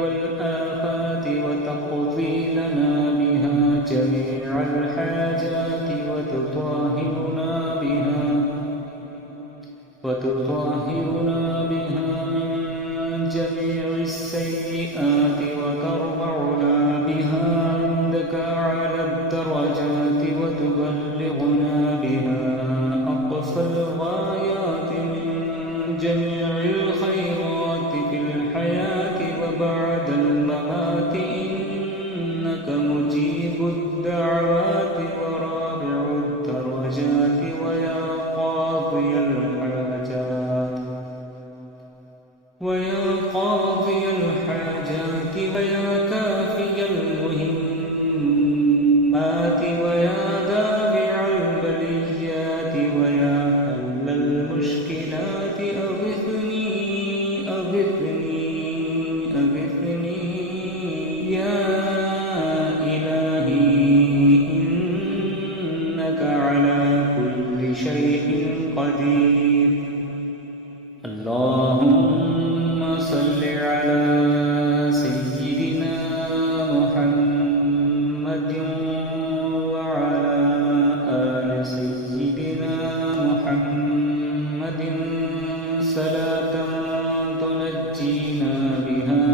والآفات وتقضي لنا بها جميع الحاجات وتطهرنا بها من جميع السيئات وترفعنا بها عندك أعلى الدرجات وتبلغنا بها أقصى الغايات من جميع الخيرات في الحياة وبعد الممات إنك مجيب الدعوات ورافع الدرجات ويا قاضي الحاجات ويا كافي المهمات ويا دافع البليات ويا حل المشكلات أغثني يا إلهي إنك على كل شيء قدير. اللهم صل على سيدنا محمد وعلى آل سيدنا محمد صلاة تنجينا بها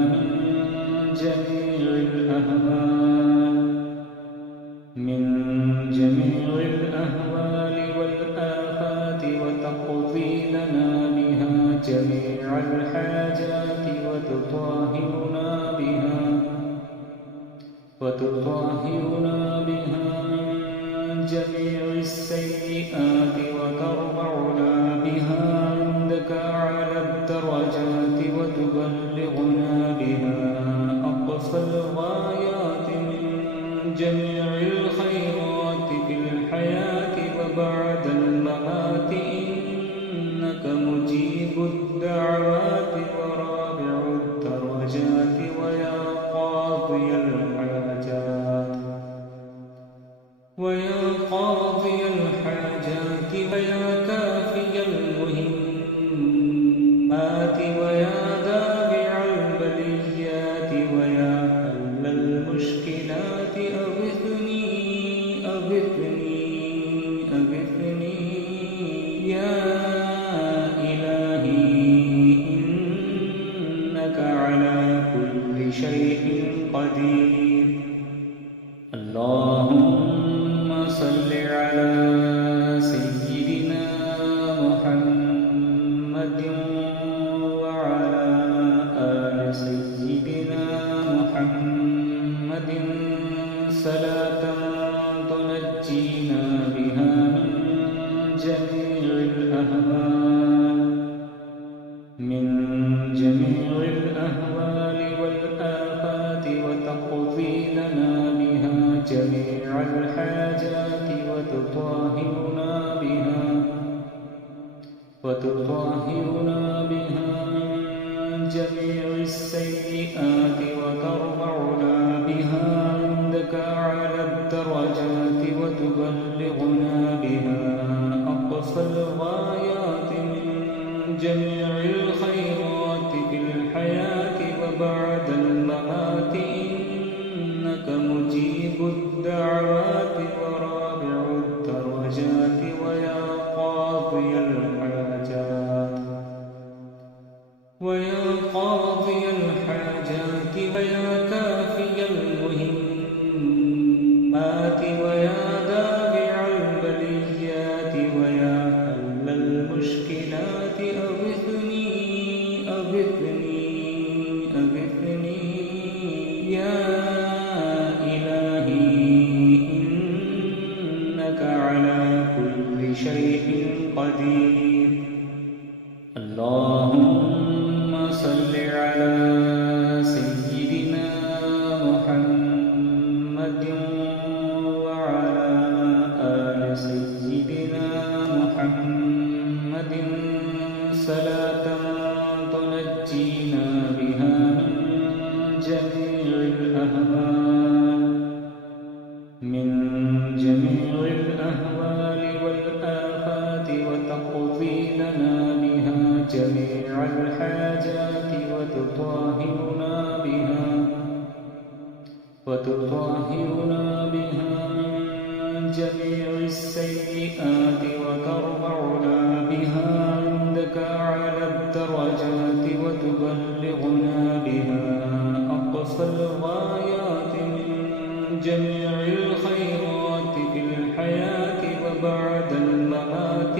من جميع الأهوال والآفات وتقضي لنا بها جميع الحاجات وتطهرنا بها من جميع السيئات وترفعنا بها عندك أعلى الدرجات وتبلغنا بها أقصى الغايات من جميع الخيرات في الحياة وبعد الممات إنك مجيب الدعوات ورافع الدرجات ويا قاضي الحاجات ويا كافي المهمات ويا دافع البليات ويا حل المشكلات أغثني يا إلهي إنك على كل شيء قدير. اللهم صل على سيدنا محمد وعلى آل سيدنا محمد صلاة تنجينا بها من جميع الأهوال والآفات وتقضي لنا بها جميع الحاجات وتطهرنا بها من جميع السيئات وترفعنا بها عندك أعلى الدرجات وتبلغنا بها أقصى الغايات من جميع الخيرات في الحياة وبعد الممات إنك مجيب الدعوات ورافع الدرجات ويا قاضي الحاجات ويا كافي المهمات ويا دافع البليات ويا حل المشكلات أغثني يا إلهي إنك على كل شيء قدير. اللهم صلاة تنجينا بها من جميع الأهوال والآفات وتقضي لنا بها جميع الحاجات وتطهرنا بها من جميع السيئات وترفعنا بها عندك أعلى الدرجات وتبلغنا بها أقصى الغايات من جميع الخيرات في الحياة وبعد الممات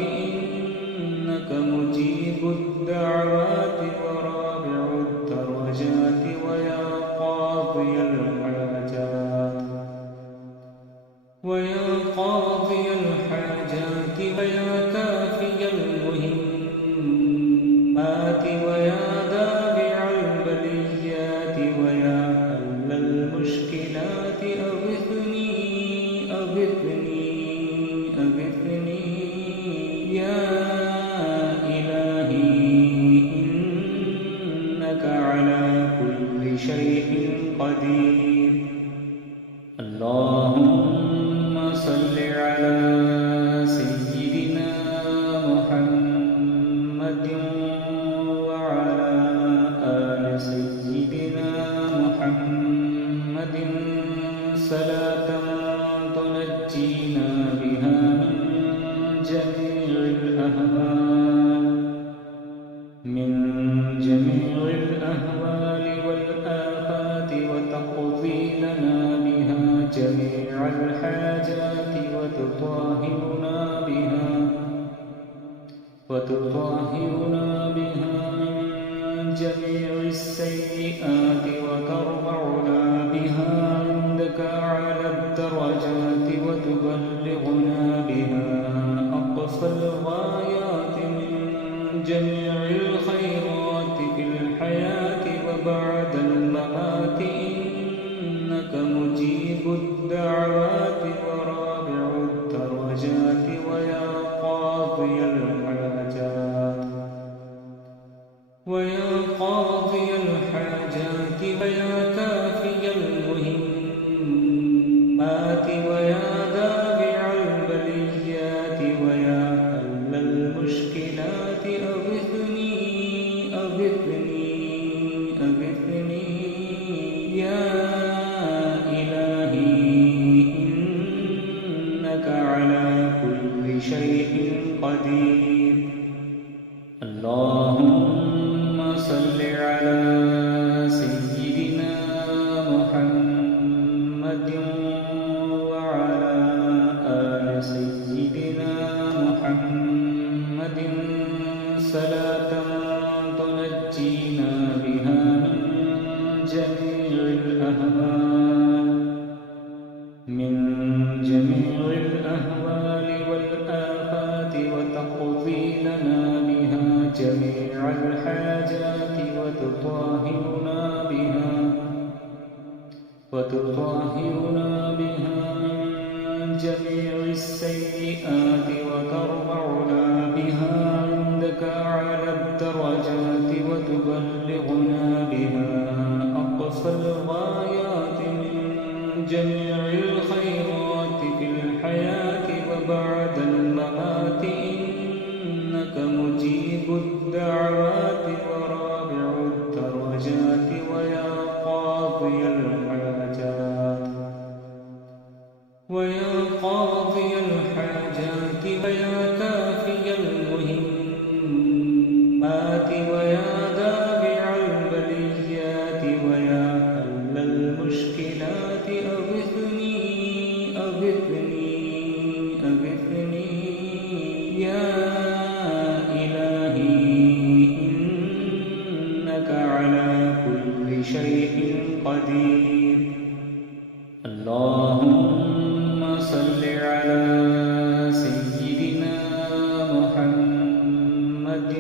إنك مجيب الدعوات ورافع الدرجات ويا قاضي الحاجات ويا كافي المهمات ويا دافع البليات ويا حل المشكلات أغثني يا إلهي إنك على كل شيء قدير. اللهم صل على سيدنا محمد وعلى آل سيدنا محمد صلاة تنجينا بها من جميع الأهوال والآفات وتقضي لنا بها جميع الحاجات وتطهرنا بها من جميع السيئات وترفعنا بها عندك أعلى الدرجات وتبلغنا بها أقصى الغايات من جميع الخيرات في الحياة وبعد الممات إنك مجيب الدعوات ورافع الدرجات ويا قاضي الحاجات ويا كافي المهمات ويا دافع البليات ويا حل المشكلات أغثني يا إلهي إنك على كل شيء قدير. اللهم صل على سيدنا محمد وعلى آل سيدنا محمد صلاة تنجينا بها من جميع الأهوال والآفات وتقضي لنا بها جميع الحاجات وتطهرنا بها من جميع السيئات وترفعنا بها عندك أعلى الدرجات وتبلغنا بها أقصى الغايات من جميع الخيرات في الحياة وبعد الممات إنك مجيب الدعوات ورافع الدرجات ويا قاضي الحاجات ويا كافي المهمات ويا دافع البليات ويا حل المشكلات أغثني يا إلهي إنك على كل شيء قدير. اللهم صل على سيدنا محمد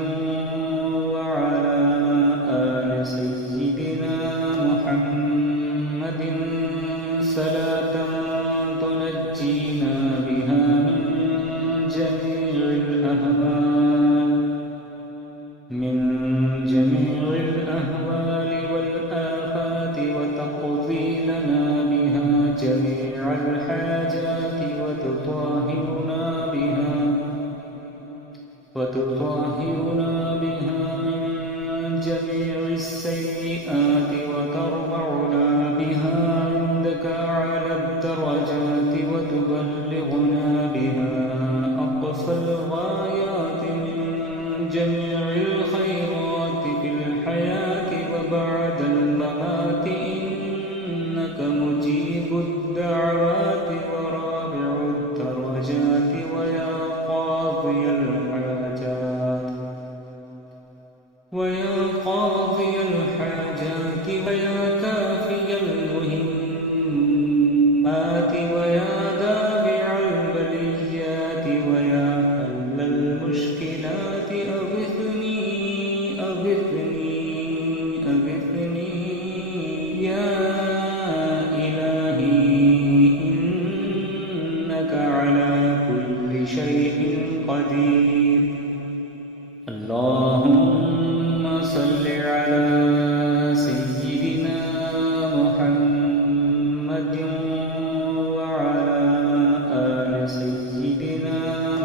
ويا قاضي الحاجات ويا كافي المهمات ويا دافع البليات ويا حل المشكلات أغثني أغثني أغثني يا إلهي إنك على كل شيء قدير. اللهم صل على سيدنا محمد وعلى آل سيدنا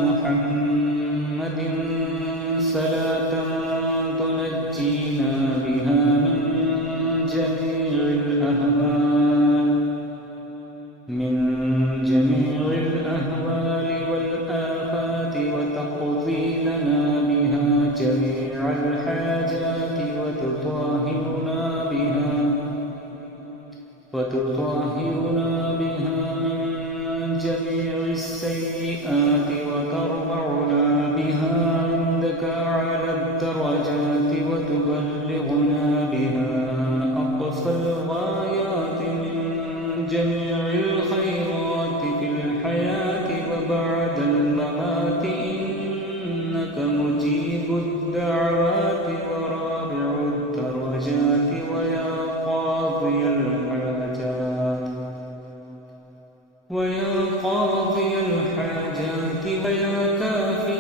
محمد صلاة تنجينا بها من جميع الأهوال والآفات وتقضي لنا بها جميع الحاجات وتطهرنا بها من جميع السيئات وترفعنا بها عندك أعلى الدرجات وتبلغنا بها أقصى الغايات من جميع الخيرات في الحياة وبعد الممات إنك مجيب الدعوات ورافع الدرجات ويا قاضي الحاجات ويا كافي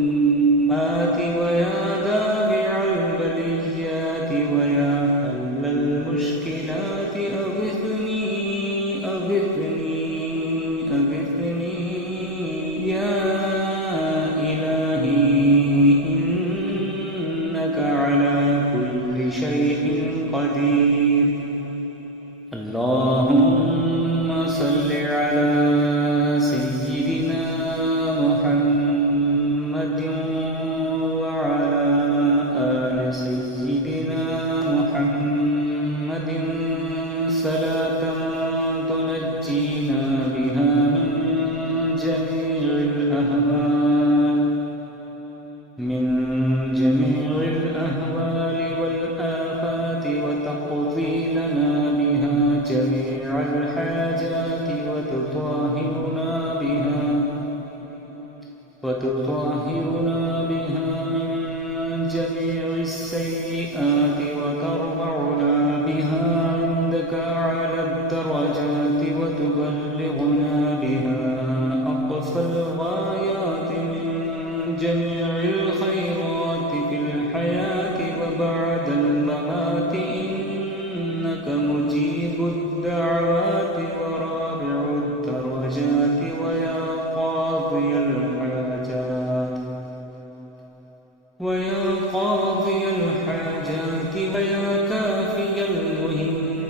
المهمات ويا دافع البليات ويا حل المشكلات أغثني أغثني أغثني يا إلهي إنك على كل شيء قدير. اللهم صل على سيدنا محمد وعلى آل سيدنا محمد صلاة تنجينا بها من جميع الأهوال والآفات وتقضي لنا بها جميع الحاجات وتطهرنا بها من جميع السيئات وترفعنا بها عندك أعلى الدرجات وتبلغنا بها أقصى الغايات من جميع الخيرات في الحياة وبعد الممات إنك مجيب الدعوات ورافع الدرجات ويا قاضي الحاجات ويا كافي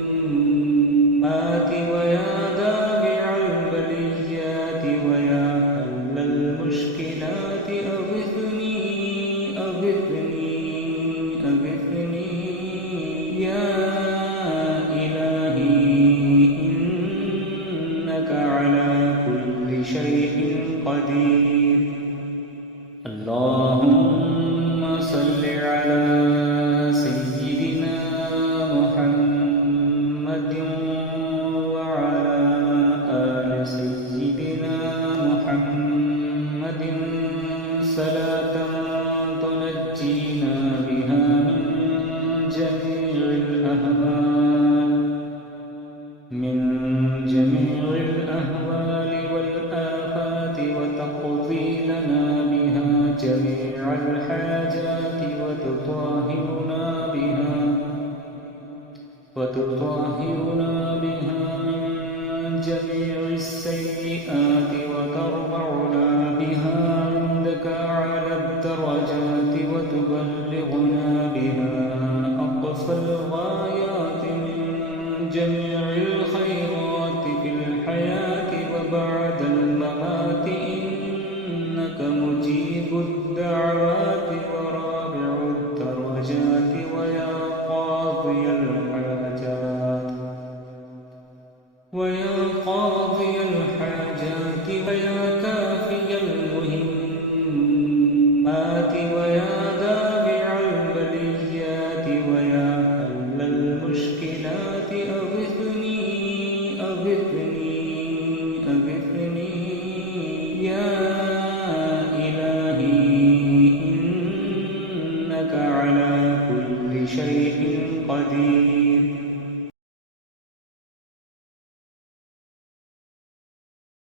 المهمات ويا دافع البليات ويا حل المشكلات أغثني أغثني أغثني يا إلهي إنك على كل شيء قدير. اللهم صل على سيدنا محمد وعلى آل سيدنا محمد صلاة تنجينا بها من جميع الأهوال والآفات وتقضي لنا بها جميع الحاجات وتطهرنا بها من جميع السيئات وترفعنا بها عندك أعلى الدرجات وتبلغنا بها أقصى الغايات من جميع الخيرات في الحياة وبعد الممات إنك مجيب الدعوات ورافع الدرجات ويا قاضي الحاجات ويا كافي المهمات ويا قدير